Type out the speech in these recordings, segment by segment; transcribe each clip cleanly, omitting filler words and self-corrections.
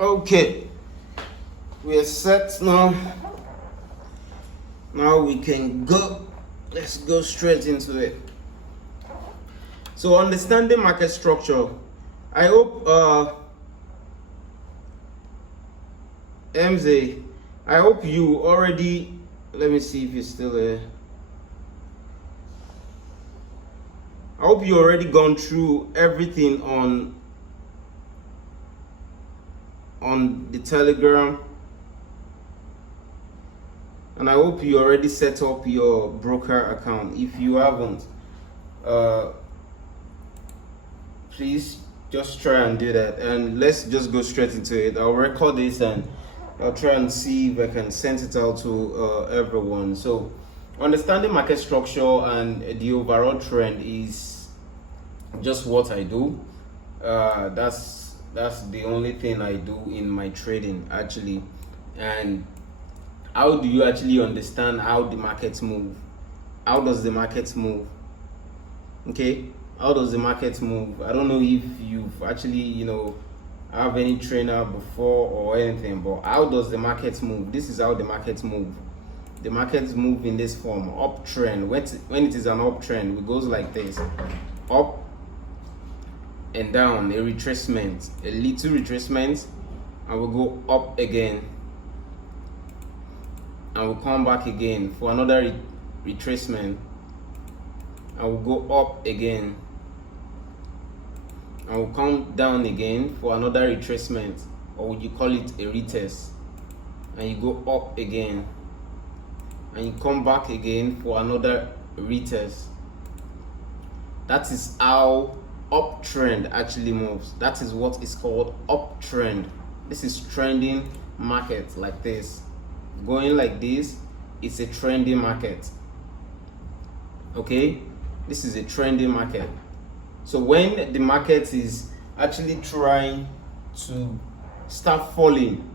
Okay, we are set now. Now we can go. Let's go straight into it. So, understanding market structure. I hope MZ, I hope you already, let me see if you're still there. I hope you already gone through everything on the Telegram, and I hope you already set up your broker account. If you haven't, please just try and do that, and let's just go straight into it. I'll record this and I'll try and see if I can send it out to everyone. So understanding market structure and the overall trend is just what I do. That's the only thing I do in my trading actually. And how do you actually understand how the markets move? How does the market move? Okay, how does the market move? I don't know if you've actually have any trainer before or anything, but how does the market move? This is how the markets move. The markets move in this form: uptrend. When it is an uptrend, it goes like this: up and down, a retracement, a little retracement, and we'll go up again, and we'll come back again for another retracement, and we'll go up again, and we'll come down again for another retracement, or would you call it a retest, and you go up again, and you come back again for another retest. That is how uptrend actually moves. That is what is called uptrend. This is trending market, like this, going like this. It's a trending market. Okay, this is a trending market. So when the market is actually trying to start falling,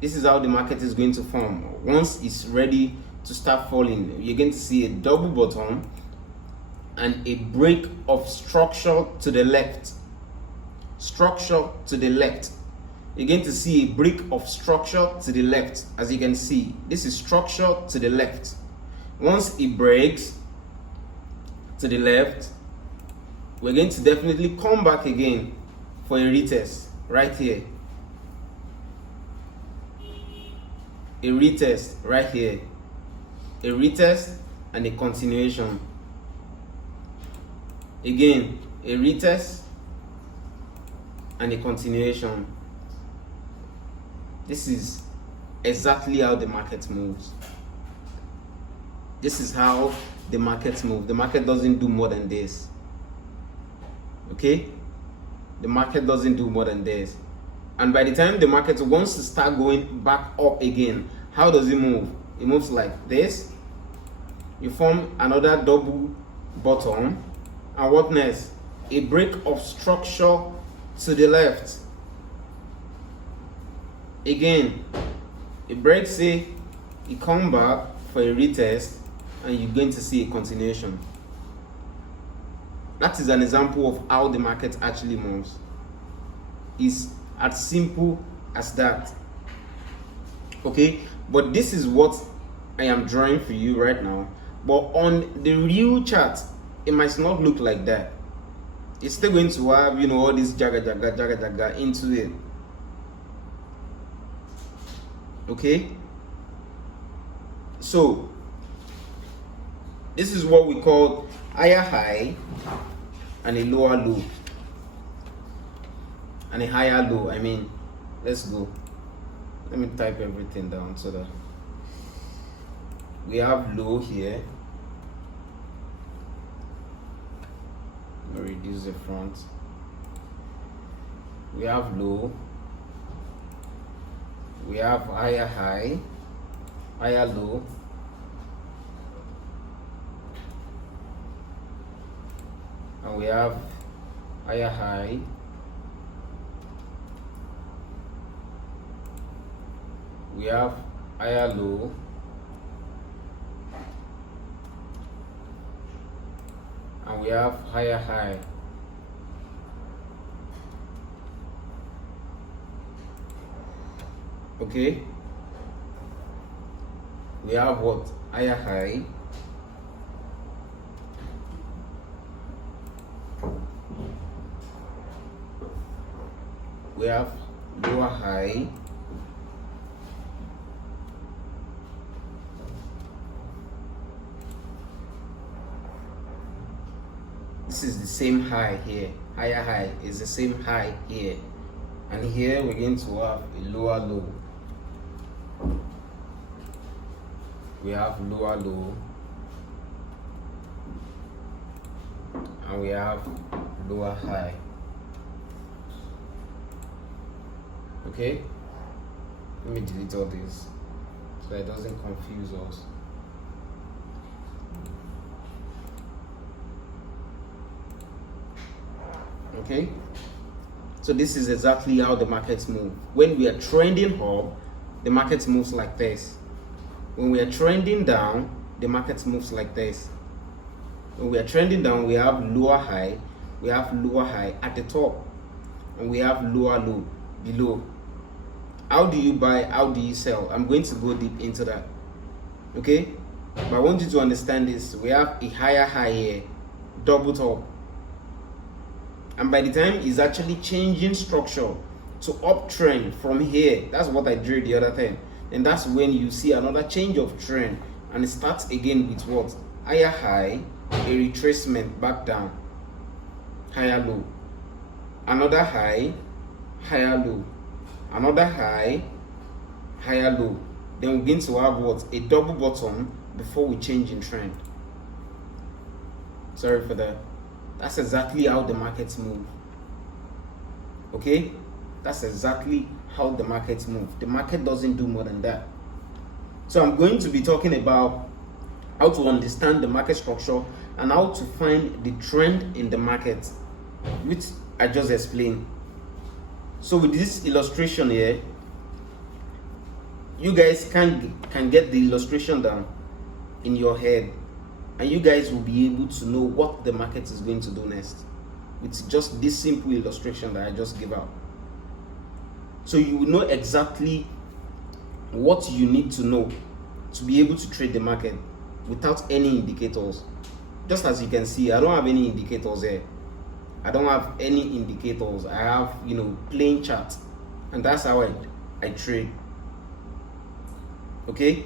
this is how the market is going to form. Once it's ready to start falling, you're going to see a double bottom and a break of structure to the left. Structure to the left. You're going to see a break of structure to the left. As you can see, this is structure to the left. Once it breaks to the left, we're going to definitely come back again for a retest right here. A retest right here. A retest and a continuation. Again, a retest and a continuation. This is exactly how the market moves. This is how the markets move. The market doesn't do more than this. Okay? The market doesn't do more than this. And by the time the market wants to start going back up again, how does it move? It moves like this. You form another double bottom. And what next? A break of structure to the left. Again, it breaks it, you come back for a retest, and you're going to see a continuation. That is an example of how the market actually moves. It's as simple as that. Okay, but this is what I am drawing for you right now. But on the real chart, it might not look like that. It's still going to have all this jaga into it. Okay, so this is what we call higher high and a lower low, and a higher low. I mean, let's go. Let me type everything down so that we have low here. Let me reduce the front. We have low. We have higher high, higher low, and we have higher high, we have higher low, and we have higher high. Okay, we have what? Higher high, we have lower high, this is the same high here. Higher high is the same high here, and here we're going to have a lower low. We have lower low, and we have lower high. Okay, let me delete all this so it doesn't confuse us. Okay, so this is exactly how the markets move. When we are trending up, the market moves like this. When we are trending down, the market moves like this. When we are trending down, we have lower high, we have lower high at the top, and we have lower low below. How do you buy? How do you sell? I'm going to go deep into that. Okay, but I want you to understand this. We have a higher high here, double top, and by the time it's actually changing structure to uptrend from here, that's what I drew the other time, and that's when you see another change of trend, and it starts again with what? Higher high, a retracement back down, higher low, another high, higher low, another high, higher low. Then we begin to have what? A double bottom before we change in trend. Sorry for that. That's exactly how the markets move. Okay, that's exactly how the markets move. The market doesn't do more than that. So I'm going to be talking about how to understand the market structure and how to find the trend in the market, which I just explained. So with this illustration here, you guys can get the illustration down in your head, and you guys will be able to know what the market is going to do next with just this simple illustration that I just gave out. So you will know exactly what you need to know to be able to trade the market without any indicators. Just as you can see, I don't have any indicators here. I don't have any indicators. I have, plain chart, and that's how I trade. Okay,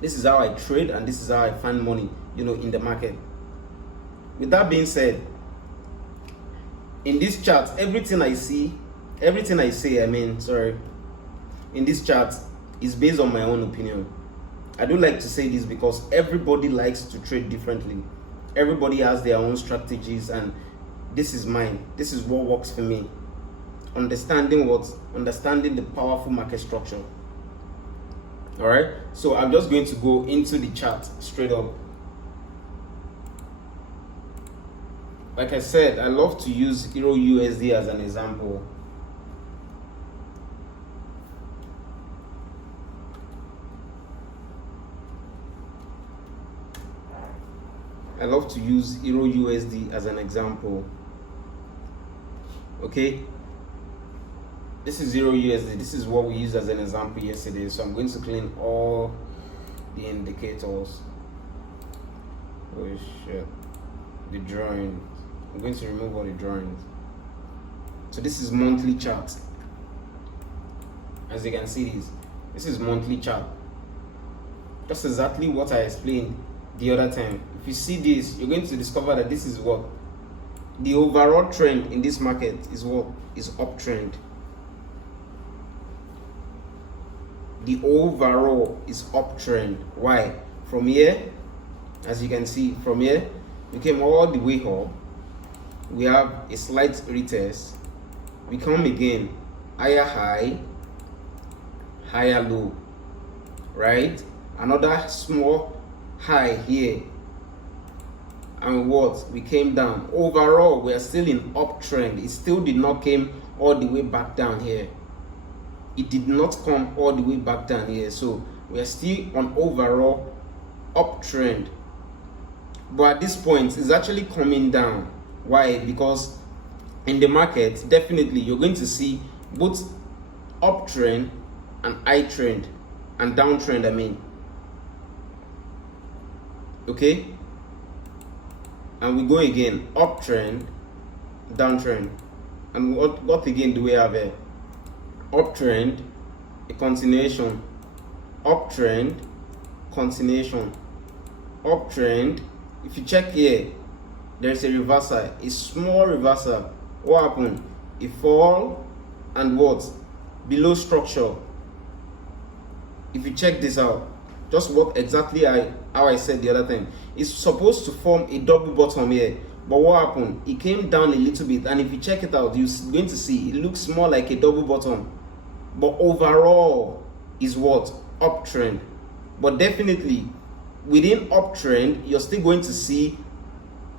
this is how I trade, and this is how I find money, in the market. With that being said, in this chart, everything I say, in this chart is based on my own opinion. I do like to say this because everybody likes to trade differently. Everybody has their own strategies, and this is mine. This is what works for me. Understanding the powerful market structure. All right, so I'm just going to go into the chart straight up. Like I said, I love to use Euro USD as an example. I love to use Euro USD as an example. Okay, this is Euro USD. This is what we used as an example yesterday. So I'm going to clean all the indicators. Oh shit, the drawing. I'm going to remove all the drawings. So this is monthly chart. As you can see, this is monthly chart. That's exactly what I explained the other time. If you see this, you're going to discover that this is what the overall trend in this market is. What is uptrend? The overall is uptrend. Why? From here, as you can see, from here we came all the way up. We have a slight retest. We come again, higher high, higher low, right? Another small high here, and what? We came down. Overall, we are still in uptrend. It still did not came all the way back down here. It did not come all the way back down here. So we are still on overall uptrend. But at this point, it's actually coming down. Why? Because in the market, definitely you're going to see both uptrend an I trend and downtrend, I mean. Okay, and we go again, uptrend, downtrend. And what again do we have here? Uptrend, a continuation, uptrend, continuation, uptrend. If you check here, there's a reversal, a small reversal. What happened? It fall and what? Below structure. If you check this out, just what exactly how I said the other time, it's supposed to form a double bottom here, but what happened? It came down a little bit, and if you check it out, you're going to see it looks more like a double bottom, but overall is what? Uptrend. But definitely within uptrend, you're still going to see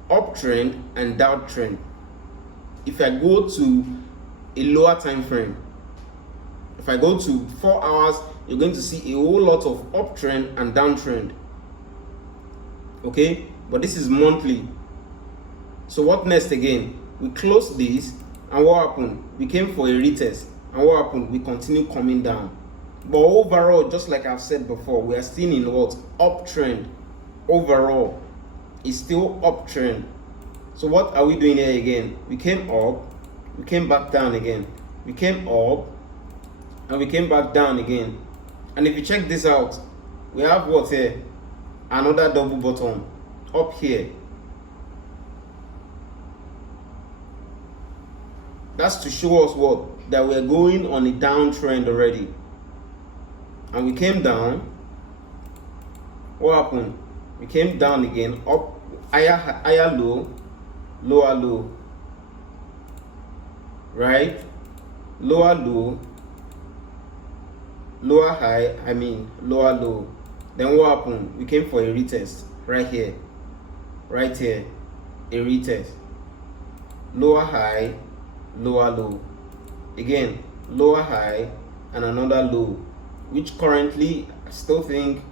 uptrend and downtrend. If I go to a lower time frame, if I go to 4 hours, you're going to see a whole lot of uptrend and downtrend. Okay, but this is monthly. So what next again? We close this, and what happened? We came for a retest, and what happened? We continue coming down. But overall, just like I've said before, we are still in what? Uptrend. Overall, it's still uptrend. So what are we doing here again? We came up, we came back down again. We came up, and we came back down again. And if you check this out, we have what here? Another double bottom up here. That's to show us what? That we are going on a downtrend already. And we came down. What happened? We came down again, up, higher low, lower low, right? Lower low, lower high, I mean lower low. Then what happened? We came for a retest right here, right here, a retest. Lower high, lower low. Again, lower high and another low, which currently I still think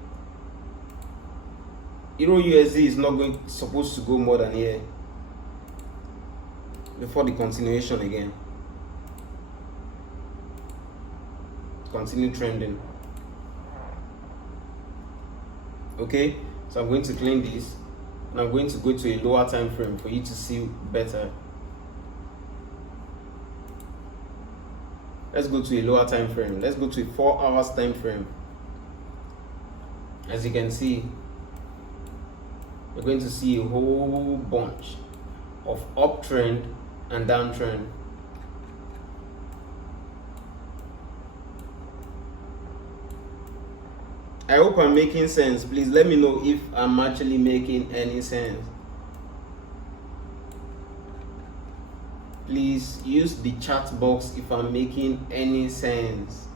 Euro USD is not supposed to go more than here before the continuation again. Continue trending. Okay, so I'm going to clean this, and I'm going to go to a lower time frame for you to see better. Let's go to a lower time frame. Let's go to a 4 hours time frame. As you can see, you're going to see a whole bunch of uptrend and downtrend. I hope I'm making sense. Please let me know if I'm actually making any sense. Please use the chat box if I'm making any sense.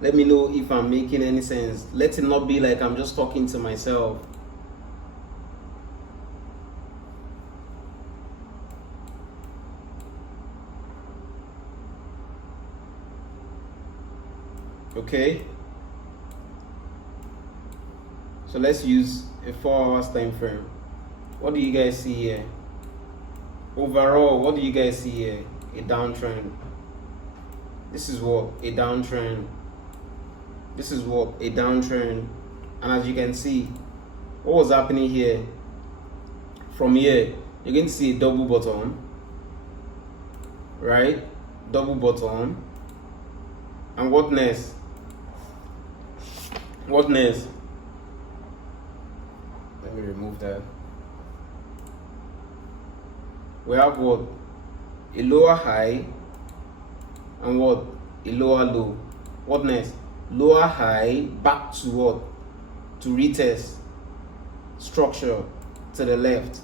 Let me know if I'm making any sense. Let it not be like I'm just talking to myself. Okay, so let's use a 4 hours time frame. What do you guys see here? Overall, what do you guys see here? A downtrend. This is what? A downtrend. This is what? A downtrend. And as you can see, what was happening here? From here, you're going to see a double bottom, right? Double bottom. And what next? What next? Let me remove that. We have what? A lower high and what? A lower low. What next? Lower high back to what? To retest structure to the left.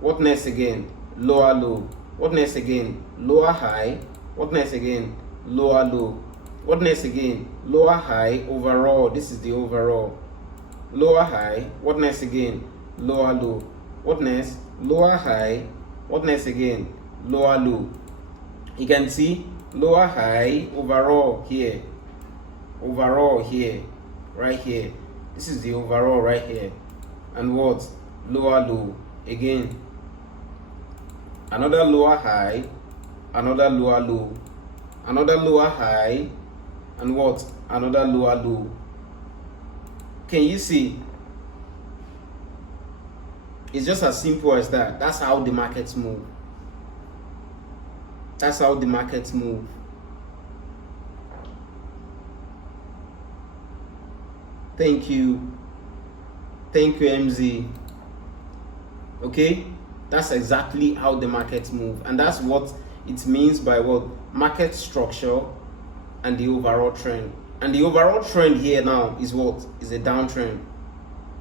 What next again? Lower low. What next again? Lower high. What next again? Lower low. What next again? Lower high. Overall, this is the overall. Lower high. What next again? Lower low. What next? Lower high. What next again? Lower low. You can see lower high, overall here. Overall here. Right here. This is the overall right here. And what? Lower low. Again. Another lower high. Another lower low. another lower high, and what? Another lower low. Can you see? It's just as simple as that. That's how the markets move. That's how the markets move. Thank you, MZ. Okay, that's exactly how the markets move, and that's what it means by what? Market structure and the overall trend. And the overall trend here now is what? Is a downtrend.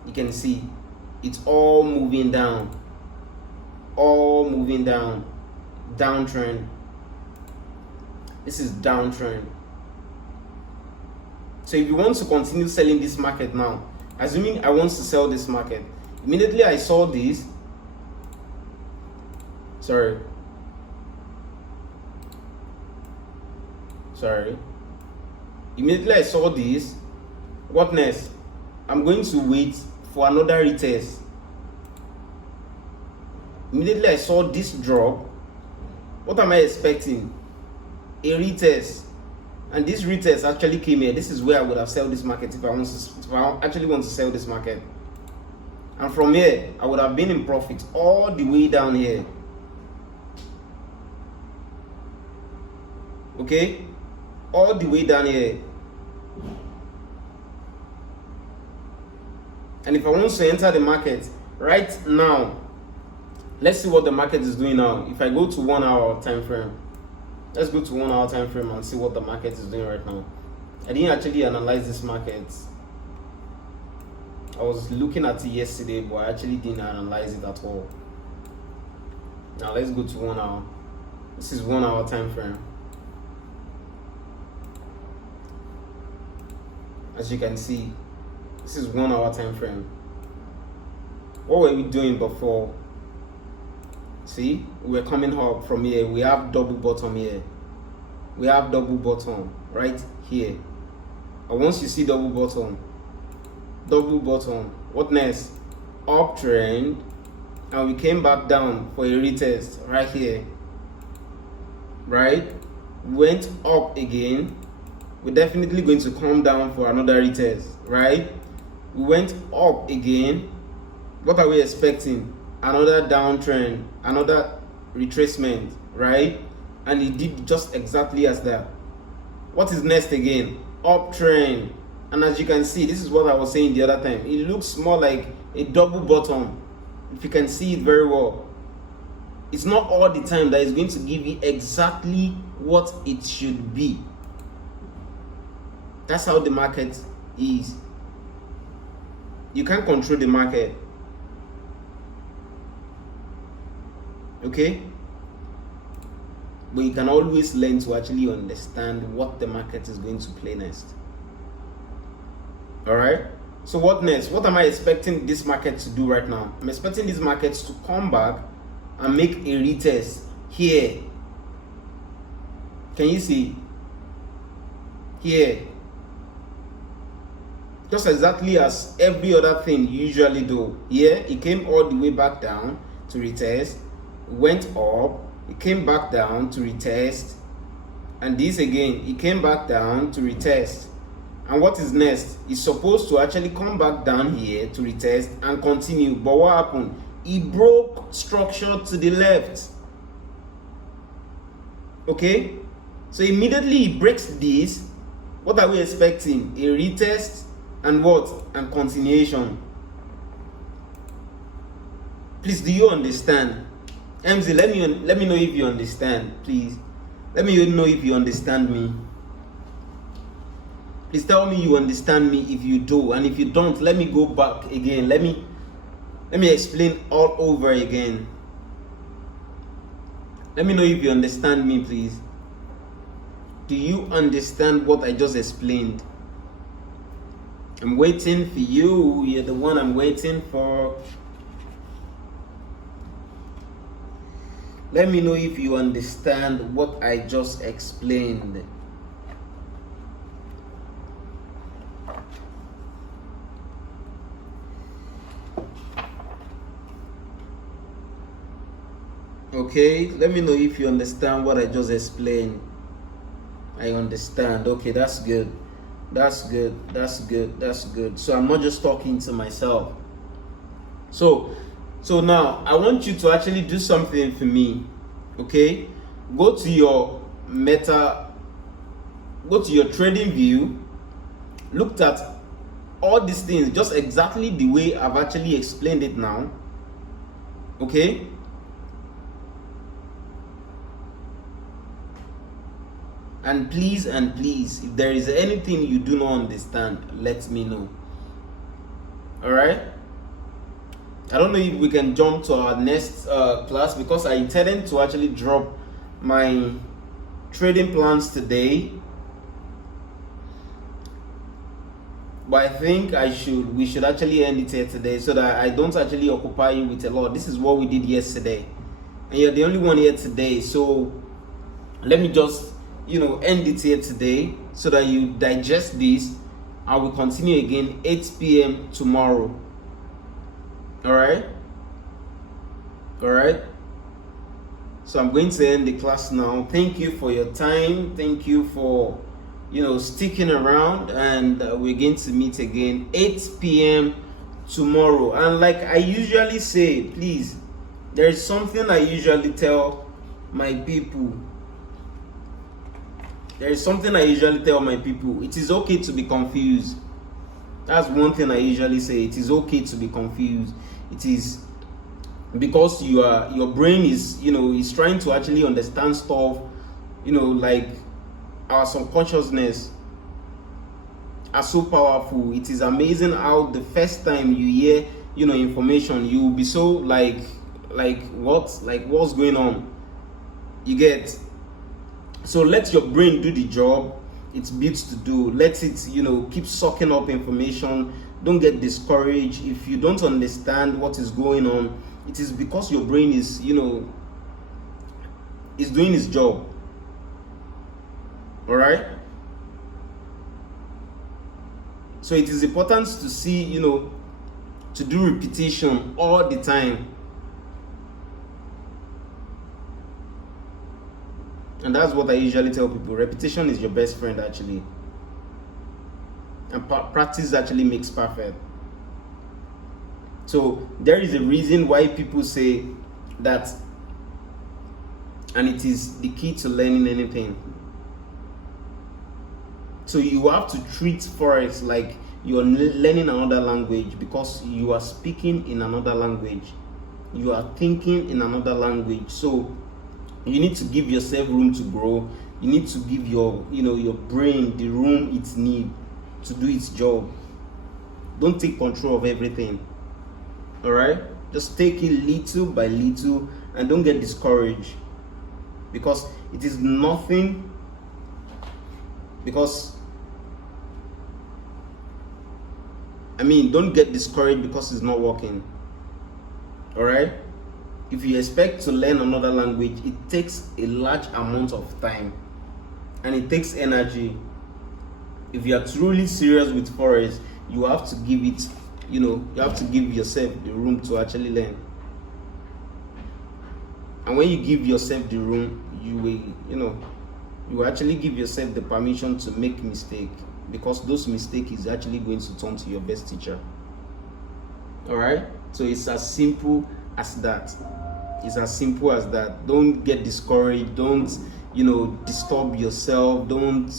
You can see it's all moving down, downtrend. This is downtrend. So if you want to continue selling this market now, assuming I want to sell this market, immediately I saw this. Sorry. Immediately I saw this. What next? I'm going to wait for another retest. Immediately I saw this drop. What am I expecting? A retest. And this retest actually came here. This is where I would have sold this market if I actually want to sell this market. And from here, I would have been in profit all the way down here. Okay? All the way down here. And if I want to enter the market right now, let's see what the market is doing now. If I go to 1 hour time frame, let's go to 1 hour time frame and see what the market is doing right now. I didn't actually analyze this market. I was looking at it yesterday, but I actually didn't analyze it at all. Now let's go to 1 hour. This is 1 hour time frame. As you can see, this is 1 hour time frame. What were we doing before? See, we're coming up from here. We have double bottom here. We have double bottom right here. And once you see double bottom, what next? Uptrend, and we came back down for a retest right here. Right? Went up again. We're definitely going to come down for another retest, right? We went up again. What are we expecting? Another downtrend, another retracement, right? And it did just exactly as that. What is next again? Uptrend. And as you can see, this is what I was saying the other time. It looks more like a double bottom. If you can see it very well. It's not all the time that it's going to give you exactly what it should be. That's how the market is. You can't control the market. Okay? But you can always learn to actually understand what the market is going to play next. Alright? So what next? What am I expecting this market to do right now? I'm expecting these markets to come back and make a retest here. Can you see? Here. Just exactly as every other thing you usually do. Here, it came all the way back down to retest, went up, it came back down to retest, and this again, it came back down to retest. And what is next? It's supposed to actually come back down here to retest and continue. But what happened? It broke structure to the left. Okay? So immediately it breaks this. What are we expecting? A retest and what? And continuation. Please, do you understand? MZ, let me know if you understand, please. Let me know if you understand me. Please tell me you understand me if you do, and if you don't, let me go back again. Let me explain all over again. Let me know if you understand me, please. Do you understand what I just explained? I'm waiting for you. You're the one I'm waiting for. Let me know if you understand what I just explained. Okay, let me know if you understand what I just explained. I understand. Okay, that's good. That's good. That's good. That's good. So I'm not just talking to myself. So now I want you to actually do something for me. Okay? Go to your trading view. Looked at all these things just exactly the way I've actually explained it now. Okay? And please, if there is anything you do not understand, let me know. All right? I don't know if we can jump to our next class, because I intended to actually drop my trading plans today, but I think we should actually end it here today, so that I don't actually occupy you with a lot. This is what we did yesterday, and you're the only one here today, so let me just end it here today so that you digest this. I will continue again 8 p.m. tomorrow. All right, so I'm going to end the class now. Thank you for your time. Thank you for sticking around, and we're going to meet again 8 p.m. tomorrow. And like I usually say, please, there is something I usually tell my people. It is okay to be confused. That's one thing I usually say. It is okay to be confused. It is because your brain is is trying to actually understand stuff, like our subconsciousness are so powerful. It is amazing how the first time you hear information, you will be so like what's going on, you get. So let your brain do the job it's built to do. Let it keep sucking up information. Don't get discouraged if you don't understand what is going on. It is because your brain is is doing its job. All right, so it is important to see to do repetition all the time. And that's what I usually tell people. Repetition is your best friend, actually. And practice actually makes perfect. So there is a reason why people say that, and it is the key to learning anything. So you have to treat Forex like you're learning another language, because you are speaking in another language. You are thinking in another language. So you need to give yourself room to grow. You need to give your your brain the room it needs to do its job. Don't take control of everything. All right, just take it little by little, and don't get discouraged, because it is nothing. Don't get discouraged because it's not working. All right, if you expect to learn another language, it takes a large amount of time and it takes energy. If you are truly serious with Forex, you have to give it, you have to give yourself the room to actually learn. And when you give yourself the room, you will actually give yourself the permission to make mistake, because those mistakes is actually going to turn to your best teacher. All right, so it's as simple as that. Don't get discouraged. Don't disturb yourself. Don't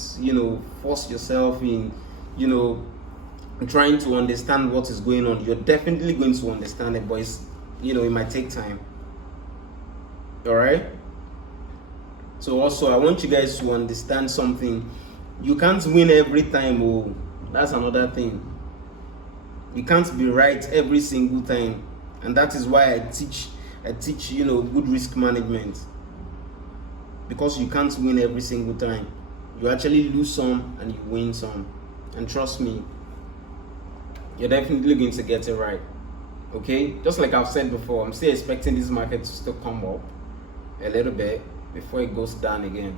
force yourself in trying to understand what is going on. You're definitely going to understand it, but it's it might take time. All right, so also I want you guys to understand something. You can't win every time. Oh, that's another thing. You can't be right every single time, and that is why I teach good risk management, because you can't win every single time. You actually lose some and you win some, and trust me, you're definitely going to get it right. Okay, just like I've said before, I'm still expecting this market to still come up a little bit before it goes down again.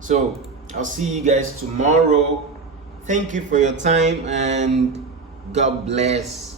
So I'll see you guys tomorrow. Thank you for your time, and God bless.